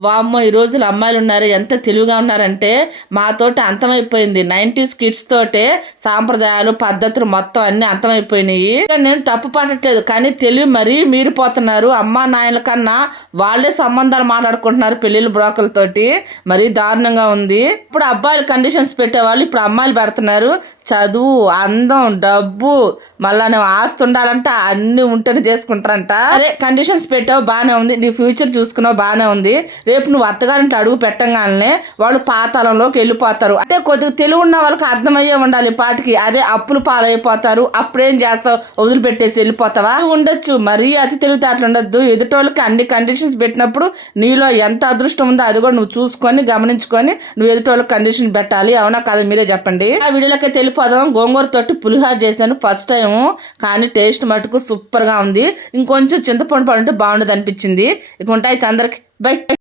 వామ్మో ఈ రోజులు అమ్మాయిలు ఉన్నారు ఎంత తెలివిగా ఉన్నారంటే మాతోటి అంతమైపోయింది. నైంటీస్ కిడ్స్ తోటే సాంప్రదాయాలు పద్ధతులు మొత్తం అన్ని అంతమైపోయినాయి. నేను తప్పు పడట్లేదు కానీ తెలివి మరీ మీరిపోతున్నారు. అమ్మా నాయనల కన్నా వాళ్ళే సంబంధాలు మాట్లాడుకుంటున్నారు పెళ్ళిళ్ళ బ్రోకర్లతోటి మరీ దారుణంగా ఉంది. ఇప్పుడు అబ్బాయిలు కండిషన్స్ పెట్టేవాళ్ళు ఇప్పుడు అమ్మాయిలు పెడుతున్నారు. చదువు అందం డబ్బు మళ్ళా నువ్వు ఆస్తి ఉండాలంట అన్ని ఉంటేనే చేసుకుంటారంట. అరే కండిషన్స్ పెట్టావు బాగానే ఉంది. నీ ఫ్యూచర్ చూసుకున్నావు బాగానే ఉంది. రేపు నువ్వు అత్తగారింటి అడుగు పెట్టగానే వాళ్ళు పాతాళంలోకి వెళ్ళిపోతారు. అంటే కొద్దిగా తెలివి ఉన్న వాళ్ళకి అర్థమయ్యే ఉండాలి పాటికి. అదే అప్పులు పాలైపోతారు. అప్పుడేం చేస్తావు? వదిలిపెట్టేసి వెళ్ళిపోతావా? ఉండొచ్చు. మరీ అతి తెలివితేటలు ఉండొద్దు. ఎదుటోళ్ళకి అన్ని కండిషన్స్ పెట్టినప్పుడు నీలో ఎంత అదృష్టం ఉందో అది కూడా నువ్వు చూసుకొని గమనించుకొని నువ్వు ఎదుటోళ్ళకి కండిషన్ పెట్టాలి. అవునా కదా మీరే చెప్పండి. ఆ వీడియోలకి తెలిపోదాం గోంగూర తోటి పులిహోర చేశాను ఫస్ట్ టైం కానీ టేస్ట్ మటుకు సూపర్గా ఉంది. ఇంకొంచెం చింతపండు పడి ఉంటే బాగుండదు అనిపించింది. ఇక ఉంటాయి అందరికి బై